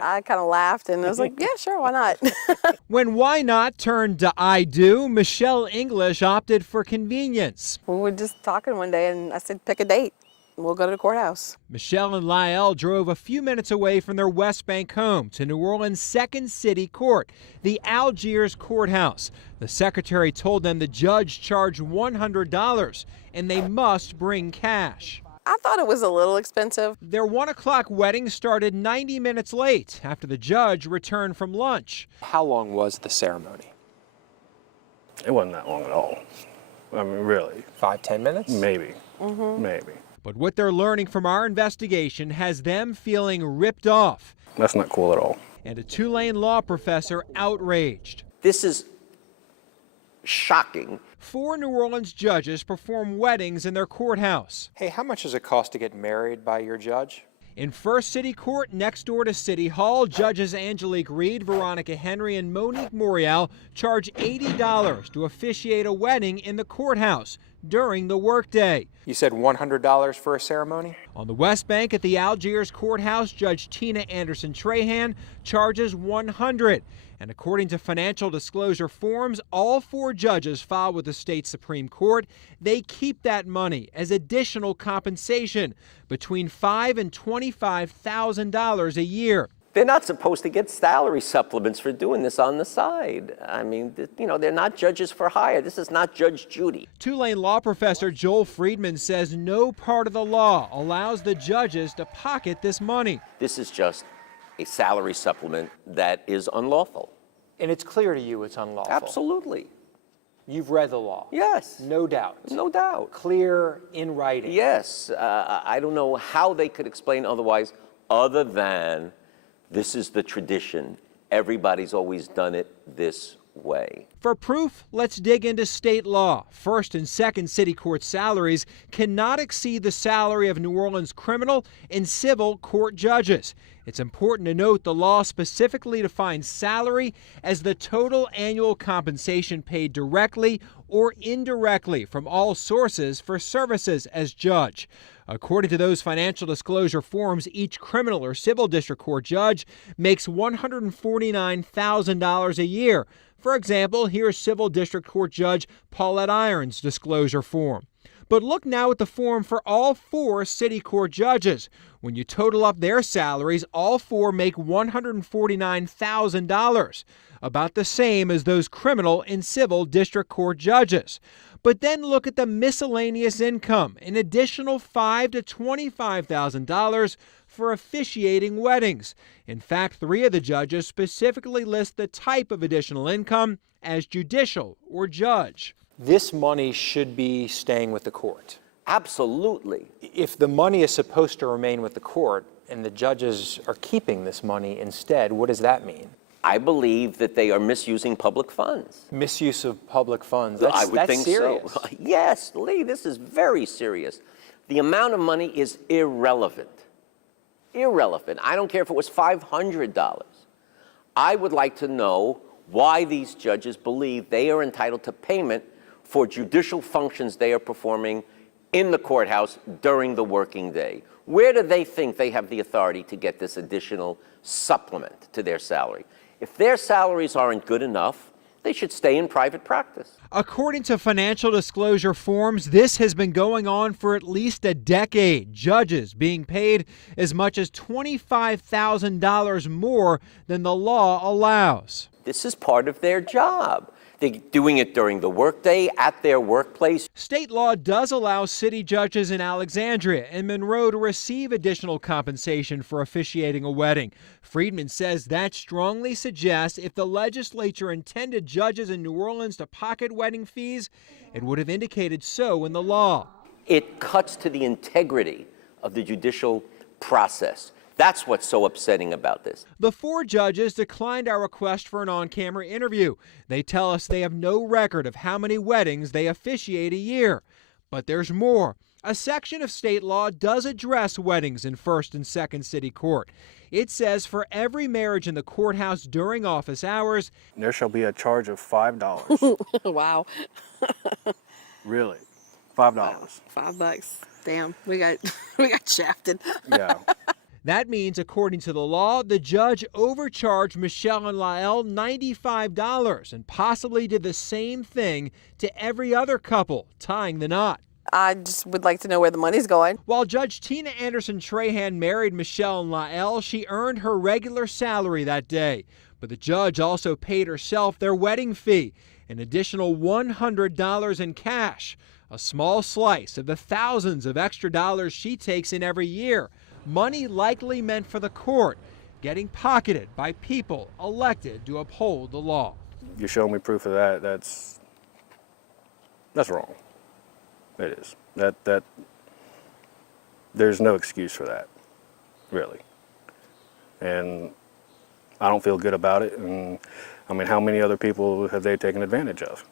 I kind of laughed and I was like, yeah, sure, why not? When why not turned to I do, Michelle English opted for convenience. We were just talking one day and I said, pick a date. We'll go to the courthouse. Michelle and Lyle drove a few minutes away from their West Bank home to New Orleans' Second City Court, the Algiers courthouse. The secretary told them the judge charged $100 and they must bring cash. I thought it was a little expensive. Their 1 o'clock wedding started 90 minutes late after the judge returned from lunch. How long was the ceremony? It wasn't that long at all. I mean, really. 5-10 minutes? Maybe. Maybe. But what they're learning from our investigation has them feeling ripped off. That's not cool at all. And a Tulane law professor outraged. This is shocking. 4 New Orleans judges perform weddings in their courthouse. Hey, how much does it cost to get married by your judge? In First City Court next door to City Hall, judges Angelique Reed, Veronica Henry, and Monique Morial charge $80 to officiate a wedding in the courthouse during the workday. You said $100 for a ceremony? On the West Bank at the Algiers courthouse, Judge Tina Anderson Trahan charges $100. And according to financial disclosure forms all 4 judges filed with the state Supreme Court, they keep that money as additional compensation, between $5,000 and $25,000 a year. They're not supposed to get salary supplements for doing this on the side. I mean, you know, they're not judges for hire. This is not Judge Judy. Tulane law professor Joel Friedman says no part of the law allows the judges to pocket this money. This is just a salary supplement that is unlawful. And it's clear to you it's unlawful? Absolutely. You've read the law? Yes. No doubt? No doubt. Clear in writing? Yes. I don't know how they could explain otherwise, other than this is the tradition. Everybody's always done it this way. For proof, let's dig into state law. First and Second City Court salaries cannot exceed the salary of New Orleans criminal and civil court judges. It's important to note the law specifically defines salary as the total annual compensation paid directly or indirectly from all sources for services as judge. According to those financial disclosure forms, each criminal or civil district court judge makes $149,000 a year. For example, here's Civil District Court Judge Paulette Irons' disclosure form. But look now at the form for all 4 city court judges. When you total up their salaries, all 4 make $149,000, about the same as those criminal and civil district court judges. But then look at the miscellaneous income, an additional $5,000 to $25,000 for officiating weddings. In fact, 3 of the judges specifically list the type of additional income as judicial or judge. This money should be staying with the court. Absolutely. If the money is supposed to remain with the court and the judges are keeping this money instead, what does that mean? I believe that they are misusing public funds. Misuse of public funds. I would think serious. so. Yes, Lee, this is very serious. The amount of money is irrelevant. Irrelevant. I don't care if it was $500. I would like to know why these judges believe they are entitled to payment for judicial functions they are performing in the courthouse during the working day. Where do they think they have the authority to get this additional supplement to their salary? If their salaries aren't good enough, they should stay in private practice. According to financial disclosure forms, this has been going on for at least a decade. Judges being paid as much as $25,000 more than the law allows. This is part of their job. They're doing it during the workday, at their workplace. State law does allow city judges in Alexandria and Monroe to receive additional compensation for officiating a wedding. Friedman says that strongly suggests if the legislature intended judges in New Orleans to pocket wedding fees, it would have indicated so in the law. It cuts to the integrity of the judicial process. That's what's so upsetting about this. The 4 judges declined our request for an on-camera interview. They tell us they have no record of how many weddings they officiate a year. But there's more. A section of state law does address weddings in First and Second City Court. It says for every marriage in the courthouse during office hours, there shall be a charge of $5. Wow. Really? $5. Wow. $5. Damn, we got shafted. Yeah. That means, according to the law, the judge overcharged Michelle and Lael $95 and possibly did the same thing to every other couple, tying the knot. I just would like to know where the money's going. While Judge Tina Anderson Trahan married Michelle and Lael, she earned her regular salary that day. But the judge also paid herself their wedding fee, an additional $100 in cash, a small slice of the thousands of extra dollars she takes in every year. Money likely meant for the court, getting pocketed by people elected to uphold the law. You show me proof of that, that's wrong. It is. That there's no excuse for that, really. And I don't feel good about it. And I mean, how many other people have they taken advantage of?